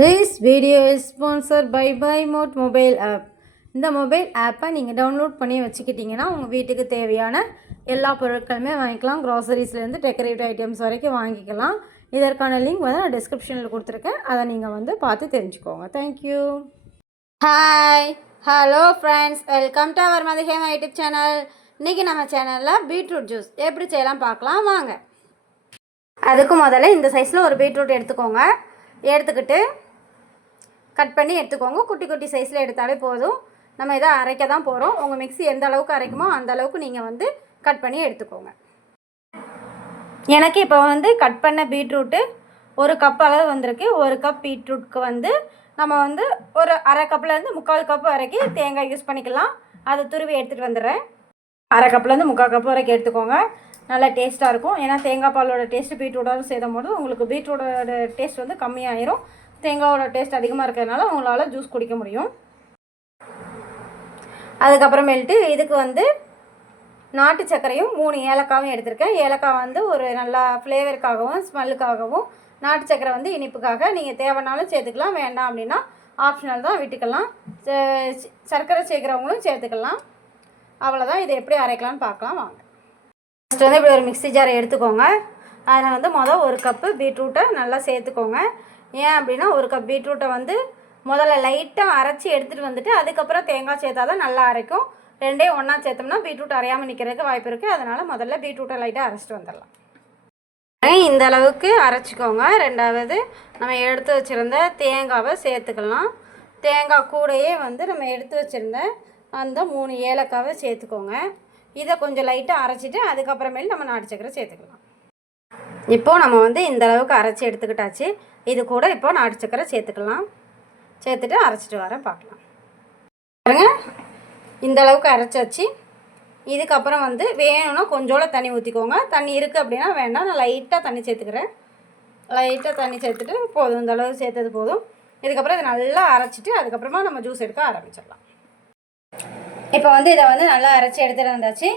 This video is sponsored by BuyMode mobile app. இந்த mobile ஆப்பை நீங்கள் டவுன்லோட் பண்ணி வச்சுக்கிட்டிங்கன்னா உங்கள் வீட்டுக்கு தேவையான எல்லா பொருட்களுமே வாங்கிக்கலாம். க்ராசரிஸ்லேருந்து டெக்கரேட்டிவ் ஐட்டம்ஸ் வரைக்கும் வாங்கிக்கலாம். இதற்கான லிங்க் வந்து நான் டிஸ்கிரிப்ஷனில் கொடுத்துருக்கேன். அதை நீங்கள் வந்து பார்த்து தெரிஞ்சுக்கோங்க. Thank you. Hi hello friends, welcome to our Mathihema YouTube channel. இன்றைக்கி நம்ம சேனலில் பீட்ரூட் ஜூஸ் எப்படி செய்யலாம் பார்க்கலாம் வாங்க. அதுக்கு முதல்ல இந்த சைஸில் ஒரு பீட்ரூட் எடுத்துக்கோங்க. எடுத்துக்கிட்டு கட் பண்ணி எடுத்துக்கோங்க. குட்டி குட்டி சைஸில் எடுத்தாலே போதும். நம்ம இதை அரைக்க தான் போகிறோம். உங்கள் மிக்ஸி எந்த அளவுக்கு அரைக்குமோ அந்த அளவுக்கு நீங்கள் வந்து கட் பண்ணி எடுத்துக்கோங்க. எனக்கு இப்போ வந்து கட் பண்ண பீட்ரூட்டு ஒரு கப் அளவு வந்திருக்கு. ஒரு கப் பீட்ரூட்க்கு வந்து நம்ம வந்து ஒரு அரை கப்லேருந்து 3/4 கப் வரைக்கும் தேங்காய் யூஸ் பண்ணிக்கலாம். அதை துருவி எடுத்துகிட்டு வந்துடுறேன். அரை கப்லேருந்து 3/4 கப் வரைக்கும் எடுத்துக்கோங்க. நல்லா டேஸ்ட்டாக இருக்கும். ஏன்னா தேங்காய் பாலோட டேஸ்ட்டு பீட்ரூட்டோடு சேர்த்தும் போது உங்களுக்கு பீட்ரூட்டோட டேஸ்ட் வந்து கம்மியாயிரும். தேங்காயோட டேஸ்ட் அதிகமாக இருக்கிறதுனால உங்களால் ஜூஸ் குடிக்க முடியும். அதுக்கப்புறமேல்ட்டு இதுக்கு வந்து நாட்டு சர்க்கரையும் 3 ஏலக்காயும் எடுத்திருக்கேன். ஏலக்காய் வந்து ஒரு நல்லா ஃப்ளேவருக்காகவும் ஸ்மெல்லுக்காகவும், நாட்டு சர்க்கரை வந்து இனிப்புக்காக. நீங்கள் தேவைனாலும் சேர்த்துக்கலாம், வேண்டாம் அப்படின்னா ஆப்ஷனல் தான், விட்டுக்கலாம். சர்க்கரை சேர்க்குறவங்களும் சேர்த்துக்கலாம். அவ்வளோதான். இதை எப்படி அரைக்கலான்னு பார்க்கலாம் வாங்க. ஃபஸ்ட்டு வந்து இப்படி ஒரு மிக்ஸி ஜாரை எடுத்துக்கோங்க. அதில் வந்து ஒரு கப்பு பீட்ரூட்டை நல்லா சேர்த்துக்கோங்க. ஏன் அப்படின்னா ஒரு கப் பீட்ரூட்டை வந்து முதல்ல லைட்டாக அரைச்சி எடுத்துகிட்டு வந்துட்டு அதுக்கப்புறம் தேங்காய் சேர்த்தா தான் நல்லா அரைக்கும். ரெண்டையும் ஒன்றா சேர்த்தோம்னா பீட்ரூட் அரையாமல் நிற்கிறதுக்கு வாய்ப்பு இருக்குது. அதனால் முதல்ல பீட்ரூட்டை லைட்டாக அரைச்சிட்டு வந்துடலாம். இந்த அளவுக்கு அரைச்சிக்கோங்க. ரெண்டாவது நம்ம எடுத்து வச்சுருந்த தேங்காவை சேர்த்துக்கலாம். தேங்காய் கூடையே வந்து நம்ம எடுத்து வச்சுருந்த அந்த 3 ஏலக்காவை சேர்த்துக்கோங்க. இதை கொஞ்சம் லைட்டாக அரைச்சிட்டு அதுக்கப்புறமேல் நம்ம நாட்டு சக்கரை சேர்த்துக்கலாம். இப்போது நம்ம வந்து இந்த அளவுக்கு அரைச்சி எடுத்துக்கிட்டாச்சு. இது கூட இப்போ நாட்டு சக்கரை சேர்த்துக்கலாம். சேர்த்துட்டு அரைச்சிட்டு வரேன் பார்க்கலாம். பாருங்க, இந்த அளவுக்கு அரைச்சாச்சு. இதுக்கப்புறம் வந்து வேணும்னா கொஞ்சோட தண்ணி ஊற்றிக்கோங்க. தண்ணி இருக்குது அப்படின்னா வேண்டாம். நான் லைட்டாக தண்ணி சேர்த்துக்கிறேன். லைட்டாக தண்ணி சேர்த்துட்டு போதும், இந்த அளவு சேர்த்தது போதும். இதுக்கப்புறம் இதை நல்லா அரைச்சிட்டு அதுக்கப்புறமா நம்ம ஜூஸ் எடுக்க ஆரம்பிச்சிடலாம். இப்போ வந்து இதை வந்து நல்லா அரைச்சி எடுத்துகிட்டு வந்தாச்சு.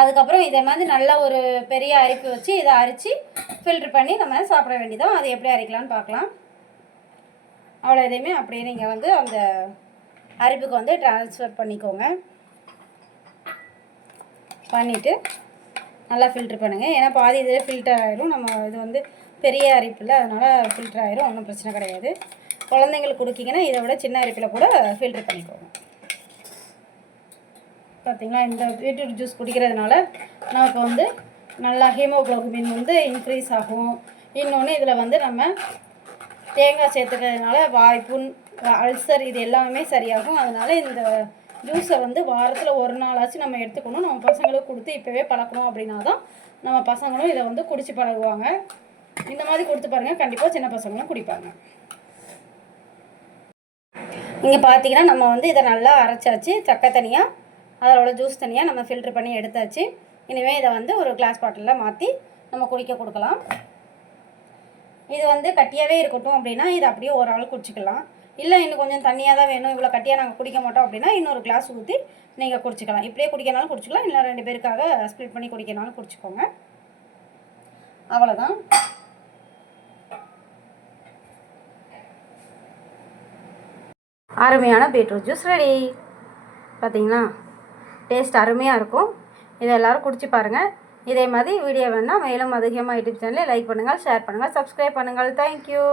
அதுக்கப்புறம் இதை மாதிரி நல்லா ஒரு பெரிய அரிப்பு வச்சு இதை அரைச்சி ஃபில்ட்ரு பண்ணி நம்ம சாப்பிட வேண்டியதான். அது எப்படி அரைக்கலான்னு பார்க்கலாம். அவ்வளோ எதையுமே அப்படியே நீங்கள் வந்து அந்த அரிப்புக்கு வந்து ட்ரான்ஸ்ஃபர் பண்ணிக்கோங்க. பண்ணிவிட்டு நல்லா ஃபில்ட்ரு பண்ணுங்கள். ஏன்னா பாதி இதில் ஃபில்டர் ஆகிரும். நம்ம இது வந்து பெரிய அரிப்பில், அதனால் ஃபில்டர் ஆகிரும். ஒன்றும் பிரச்சனை கிடையாது. குழந்தைங்களுக்கு கொடுக்கிங்கன்னா இதை விட சின்ன அரிப்பில் கூட ஃபில்ட்ரு பண்ணிக்கோங்க. பார்த்திங்களா, இந்த பீட்ரூட் ஜூஸ் குடிக்கிறதுனால நமக்கு வந்து நல்லா ஹீமோக்ளோபின் வந்து இன்க்ரீஸ் ஆகும். இன்னொன்று இதில் வந்து நம்ம தேங்காய் சேர்த்துக்கிறதுனால வாய்ப்புண், அல்சர் இது எல்லாமே சரியாகும். அதனால் இந்த ஜூஸை வந்து வாரத்தில் ஒரு நாளாச்சும் நம்ம எடுத்துக்கணும். நம்ம பசங்களுக்கு கொடுத்து இப்போவே பழக்கணும். அப்படின்னா தான் நம்ம பசங்களும் இதை வந்து குடிச்சு பழகுவாங்க. இந்த மாதிரி கொடுத்து பாருங்கள், கண்டிப்பாக சின்ன பசங்களும் குடிப்பாங்க. இங்கே பார்த்தீங்கன்னா நம்ம வந்து இதை நல்லா அரைச்சாச்சு. சக்கை தனியாக, அதோட ஜூஸ் தனியாக நம்ம ஃபில்ட்ரு பண்ணி எடுத்தாச்சு. இனிமேல் இதை வந்து ஒரு கிளாஸ் பாட்டிலில் மாற்றி நம்ம குடிக்க கொடுக்கலாம். இது வந்து கட்டியாகவே இருக்கட்டும் அப்படின்னா இது அப்படியே ஒரு ஆள் குடிச்சிக்கலாம். இல்லை இன்னும் கொஞ்சம் தண்ணியாக தான் வேணும், இவ்வளோ கட்டியாக நாங்கள் குடிக்க மாட்டோம் அப்படின்னா இன்னொரு கிளாஸ் ஊற்றி நீங்கள் குடிச்சிக்கலாம். இப்படியே குடிக்கனாலும் குடிச்சிக்கலாம், இல்லை 2 பேருக்காக ஸ்ப்ளிட் பண்ணி குடிக்கனாலும் குடிச்சிக்கோங்க. அவ்வளோதான். அருமையான பீட்ரூட் ஜூஸ் ரெடி. பார்த்தீங்களா, டேஸ்ட் அருமையாக இருக்கும். இதை எல்லோரும் குடிச்சு பாருங்கள். இதே மாதிரி வீடியோ வேணால் மேலும் அதிகமாக யூடியூப் சேனலில் லைக் பண்ணுங்கள், ஷேர் பண்ணுங்கள், சப்ஸ்கிரைப் பண்ணுங்கள். தேங்க்யூ.